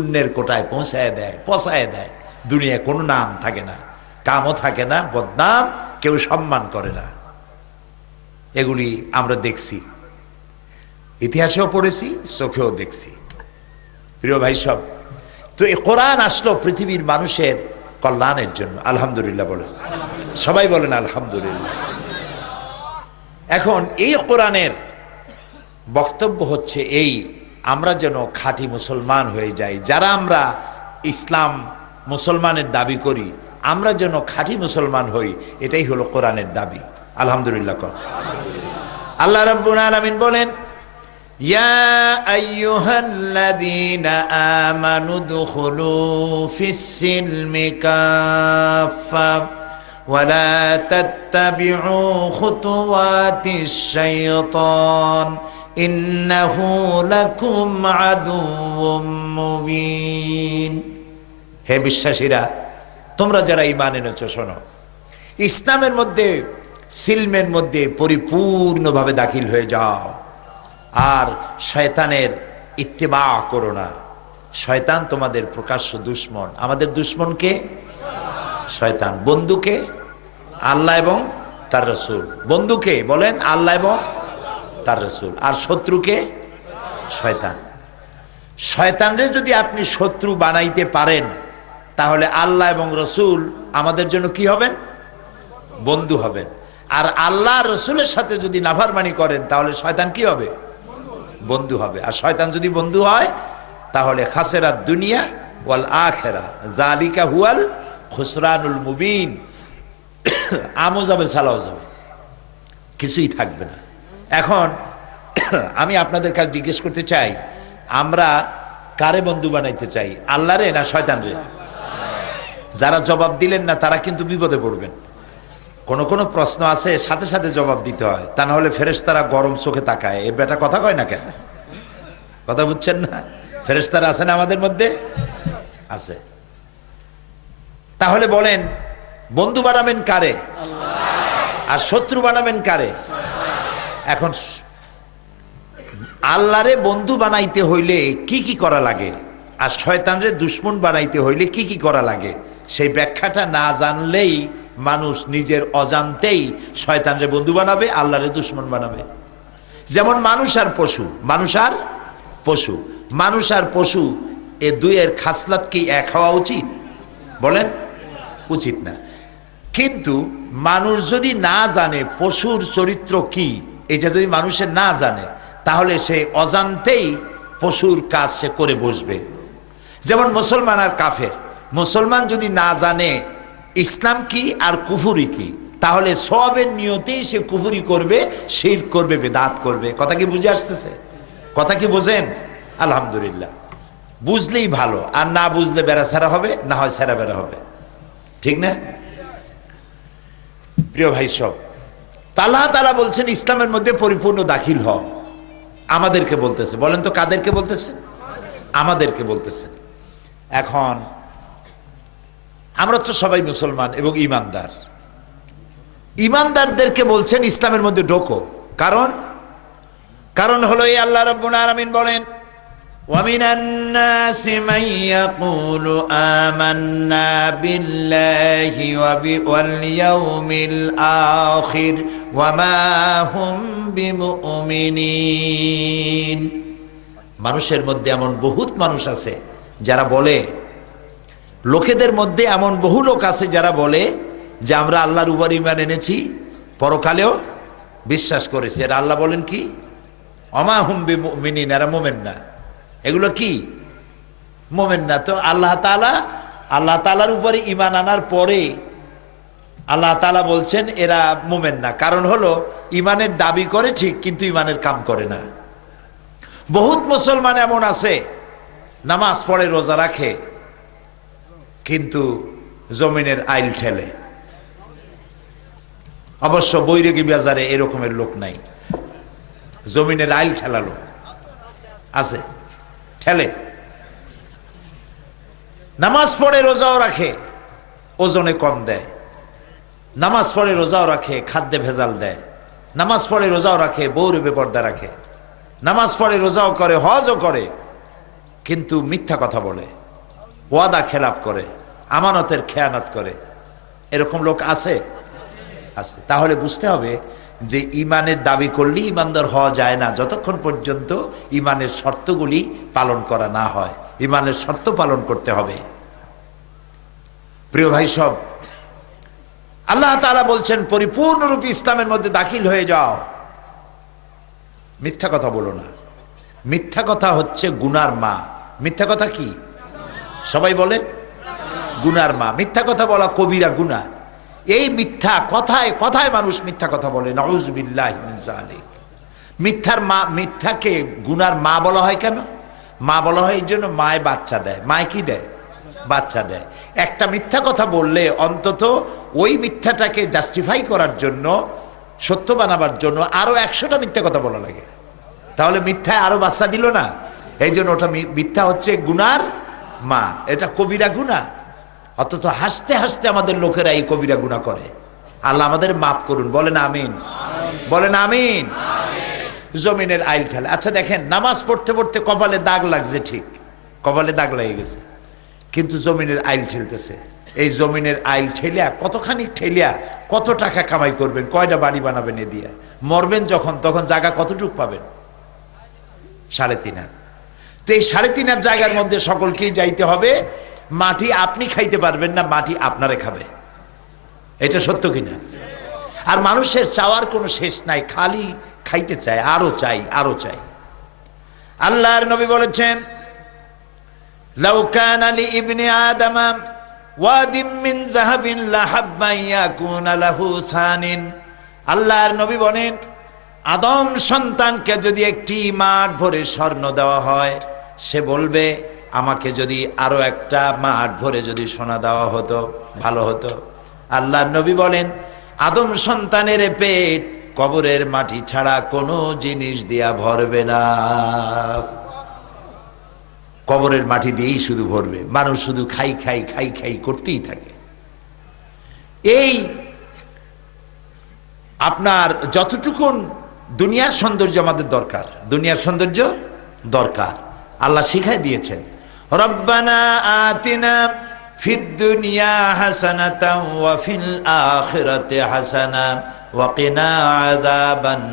শূন্যের কোটায় পৌঁছায় দেয়, পচায় দেয়। দুনিয়ায় কোনো নাম থাকে না, কামও থাকে না, বদনাম, কেউ সম্মান করে না। এগুলি আমরা দেখছি, ইতিহাসেও পড়েছি, চোখেও দেখছি। প্রিয় ভাই সব, তো এই কোরআন আসলো পৃথিবীর মানুষের কল্যাণের জন্য। আলহামদুলিল্লাহ বলেন, সবাই বলেন আলহামদুলিল্লাহ। এখন এই কোরআনের বক্তব্য হচ্ছে এই, আমরা যেন খাঁটি মুসলমান হয়ে যাই। যারা আমরা ইসলাম মুসলমানের দাবি করি, আমরা যেন খাঁটি মুসলমান হই, এটাই হলো কোরআনের দাবি। আলহামদুলিল্লাহ কর। আল্লাহ রাব্বুল আলামিন বলেন, ইয়া আইয়ুহাল্লাযীনা আমানু দুখুলু ফিস-সিলমি কাফফা ওয়া লা তাত্তাবিউ খুতুওয়াতিশ শাইতান ইন্নাহু লাকুম আদুউম মুবিন। হে বিশ্বাসীরা, তোমরা যারা ঈমান এনেছো, শোনো, ইসলামের মধ্যে, সিলমের মধ্যে পরিপূর্ণভাবে দাখিল হয়ে যাও, আর শয়তানের ইত্তেবা করো না। শয়তান তোমাদের প্রকাশ্য দুশমন। আমাদের দুশমনকে শয়তান, বন্ধুকে আল্লাহ এবং তার রাসূল। বন্ধুকে বলেন আল্লাহ এবং তার রাসূল, আর শত্রুকে শয়তান। শয়তানরে যদি আপনি শত্রু বানাইতে পারেন, তাহলে আল্লাহ এবং রাসূল আমাদের জন্য কি হবেন? বন্ধু হবেন। আর আল্লাহ রাসূলের সাথে যদি নাফরমানি করেন, তাহলে শয়তান কি হবে? বন্ধু হবে। আর শয়তান যদি বন্ধু হয়, তাহলে খাসিরাত দুনিয়া ওয়াল আখিরা, যালিকা হুয়াল খুসরানুল মুবিন। আমও যাবে, সালাও যাবে, কিছুই থাকবে না। এখন আমি আপনাদের কাছে জিজ্ঞেস করতে চাই, আমরা কারে বন্ধু বানাইতে চাই, আল্লাহরে না শয়তানরে? যারা জবাব দিলেন না, তারা কিন্তু বিপদে পড়বেন। কোন কোন প্রশ্ন আছে সাথে সাথে জবাব দিতে হয়, তা না হলে ফেরেশতারা গরম চোখে তাকায়, এ বেটা কথা কয় না কেন? কথা বুঝছেন না? ফেরেশতারা আছে না আমাদের মধ্যে? আছে। তাহলে বলেন, বন্ধু বানাবেন কারে আর শত্রু বানাবেন কারে? এখন আল্লাহরে বন্ধু বানাইতে হইলে কি কি করা লাগে, আর শয়তানরে দুশমন বানাইতে হইলে কি কি করা লাগে, সেই ব্যাখ্যাটা না জানলেই মানুষ নিজের অজান্তেই শয়তানরে বন্ধু বানাবে, আল্লাহরে দুশমন বানাবে। যেমন মানুষ আর পশু, মানুষ আর পশু, মানুষ আর পশু, এ দুইয়ের খাসলাত কি এক হওয়া উচিত? বলেন, উচিত না। কিন্তু মানুষ যদি না জানে পশুর চরিত্র কি, এটা যদি মানুষের না জানে, তাহলে সে অজান্তেই পশুর কাজ সে করে বসবে। যেমন মুসলমান আর কাফের, মুসলমান যদি না জানে ইসলাম কি আর কুফরি কি, তাহলে সওয়াবের নিয়তেই সে কুফরি করবে, শিরক করবে, বিদআত করবে। কথা কি বুঝে আসতেছে? কথা কি বোঝেন? আলহামদুলিল্লাহ। বুঝলেই ভালো, আর না বুঝলে বেড়া ছাড়া হবে, না হয় ছাড়া বেড়া হবে, ঠিক না? প্রিয় ভাই সব, আল্লাহ তাআলা বলছেন ইসলামের মধ্যে পরিপূর্ণ দাখিল হও। আমাদেরকে বলতেছে, বলেন তো কাদেরকে বলতেছে? আমাদেরকে বলতেছেন। এখন আমরা তো সবাই মুসলমান এবং ইমানদার, ইমানদারদেরকে বলছেন ইসলামের মধ্যে ঢোকো। কারণ হলো এই, আল্লাহ রাব্বুল আলামিন বলেন, وَمِنَ النَّاسِ مَن يَقُولُ آمَنَّا بِاللَّهِ وَالْيَوْمِ الْآخِرِ وَمَا هُمْ بِمُؤْمِنِينَ। মানুষের মধ্যে এমন বহুত মানুষ আছে যারা বলে, লোকেদের মধ্যে এমন বহু লোক আছে যারা বলে যে আমরা আল্লাহর উপর ঈমান এনেছি, পরকালেও বিশ্বাস করেছি। আর আল্লাহ বলেন কি? ওমা হুম বিমুমিনিন, এরা মুমিন না। এগুলো কি? মুমিন না। তো আল্লাহ তাআলার উপরে ঈমান আনার পরে আল্লাহ তাআলা বলছেন এরা মুমিন না। কারণ হলো ঈমানের দাবি করে ঠিক, কিন্তু ঈমানের কাম করে না। বহুত মুসলমান এমন আছে, নামাজ পড়ে, রোজা রাখে, কিন্তু জমিনের আইল ঠেলে। অবশ্য বৈরাগী বাজারে এরকমের লোক নাই, জমিনের আইল ঠেলালো আছে, ঠেলে। নামাজ পড়ে, রোজাও রাখে, ওজনে কম দেয়। নামাজ পড়ে, রোজাও রাখে, খাদ্যে ভেজাল দেয়। নামাজ পড়ে, রোজাও রাখে, বউরে বেপর্দা রাখে। নামাজ পড়ে, রোজাও করে, হজও করে, কিন্তু মিথ্যা কথা বলে, ওয়াদা খেলাপ করে, আমানতের খেয়ানত করে, এরকম লোক আছে? আছে। তাহলে বুঝতে হবে যে ইমানের দাবি করলেই ইমানদার হওয়া যায় না যতক্ষণ পর্যন্ত ইমানের শর্তগুলি পালন করা না হয়। ইমানের শর্ত পালন করতে হবে। প্রিয় ভাই সব, আল্লাহ তাআলা বলছেন পরিপূর্ণরূপে ইসলামের মধ্যে দাখিল হয়ে যাও, মিথ্যা কথা বলো না। মিথ্যা কথা হচ্ছে গুনার মা। মিথ্যা কথা কি? সবাই বলেন, গুনার মা। মিথ্যা কথা বলা কবিরা গুনাহ। এই মিথ্যা কথায় কথায় মানুষ মিথ্যা কথা বলে, নাউযুবিল্লাহি মিন যালিক। মিথ্যার মা, মিথ্যাকে গুনার মা বলা হয় কেন? মা বলা হয় এই জন্য, মায় বাচ্চা দেয়। মায় কি দেয়? বাচ্চা দেয়। একটা মিথ্যা কথা বললে অন্তত ওই মিথ্যাটাকে জাস্টিফাই করার জন্য, সত্য বানাবার জন্য আরো 100টা মিথ্যা কথা বলা লাগে। তাহলে মিথ্যায় আরো বাচ্চা দিল না? এই জন্য ওটা মিথ্যা হচ্ছে গুনার মা, এটা কবিরা গুনাহ। অথচ হাসতে হাসতে আমাদের লোকেরা এই কবিরা গুনাহ করে। আল্লাহ আমাদের মাফ করুন, বলেন আমিন। বলেন আমিন। জমিনের আইল ঠেলে। আচ্ছা দেখেন, নামাজ পড়তে পড়তে কপালে দাগ লাগছে, ঠিক কপালে দাগ লেগে গেছে, কিন্তু জমিনের আইল ঠেলতেছে। এই জমিনের আইল ঠেলিয়া, কতখানি ঠেলিয়া কত টাকা কামাই করবেন, কয়টা বাড়ি বানাবেন এ দিয়া? মরবেন যখন, তখন জায়গা কতটুক পাবেন? 3.5 হাত। তো এই 3.5 হাত জায়গার মধ্যে সকলকেই যাইতে হবে। মাটি আপনি খাইতে পারবেন না, মাটি আপনারে খাবে। এটা সত্য কিনা? আর মানুষের চাওয়ার কোনো শেষ নাই, খালি খাইতে চায়, আরো চাই, আরো চাই। আল্লাহর নবী বলেছেন, লাউ কানা লি ইবনি আদম ওয়াদিম মিন যাহাবিন লাহাব্বা ইয়াকুনা লাহু সানিন। আল্লাহর নবী বলেন, আদম সন্তানকে যদি একটি মাঠ ভরে স্বর্ণ দেওয়া হয়, সে বলবে আমাকে যদি আরো একটা মাঠ ভরে যদি সোনা দেওয়া হতো ভালো হতো। আল্লাহর নবী বলেন, আদম সন্তানের পেট কবরের মাটি ছাড়া কোনো জিনিস দিয়া ভরবে না। কবরের মাটি দিয়েই শুধু ভরবে। মানুষ শুধু খাই খাই খাই খাই করতেই থাকে। এই আপনার যতটুকুন দুনিয়ার সৌন্দর্য আমাদের দরকার, দুনিয়ার সৌন্দর্য দরকার, আল্লাহ শিখাই দিয়েছেন। রব্বানা আতিনা ফিদ দুনিয়া হাসানাতাও ওয়া ফিল আখিরাতি হাসানা ওয়া কিনা আযাবান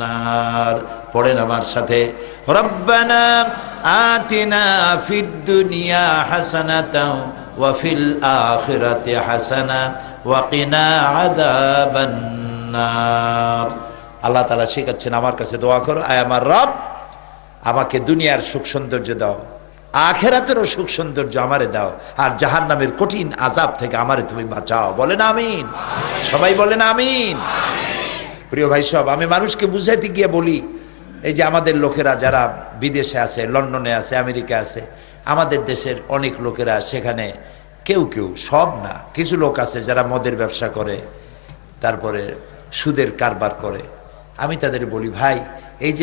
নার। পড়েন আমার সাথে, রব্বানা আতিনা ফিদ দুনিয়া হাসানাতাও ওয়া ফিল আখিরাতি হাসানা ওয়া কিনা আযাবান নার। আল্লাহ তাআলা শেখাচ্ছেন, আমার কাছে দোয়া করো, আয় আমার রব, আমাকে দুনিয়ার সুখ সৌন্দর্য দাও, আখিরাতেরও সুখ সৌন্দর্য আমারে দাও, আর জাহান্নামের কঠিন আযাব থেকে আমারে তুমি বাঁচাও। বলেন আমিন। সবাই বলেন আমিন। প্রিয় ভাই সব, আমি মানুষকে বুঝাইতে গিয়ে বলি, এই যে আমাদের লোকেরা যারা বিদেশে আছে, লন্ডনে আছে, আমেরিকা আছে, আমাদের দেশের অনেক লোকেরা সেখানে, কেউ কেউ, সব না, কিছু লোক আছে যারা মদের ব্যবসা করে, তারপরে সুদের কারবার করে। আমি তাদের বলি, ভাই এই যে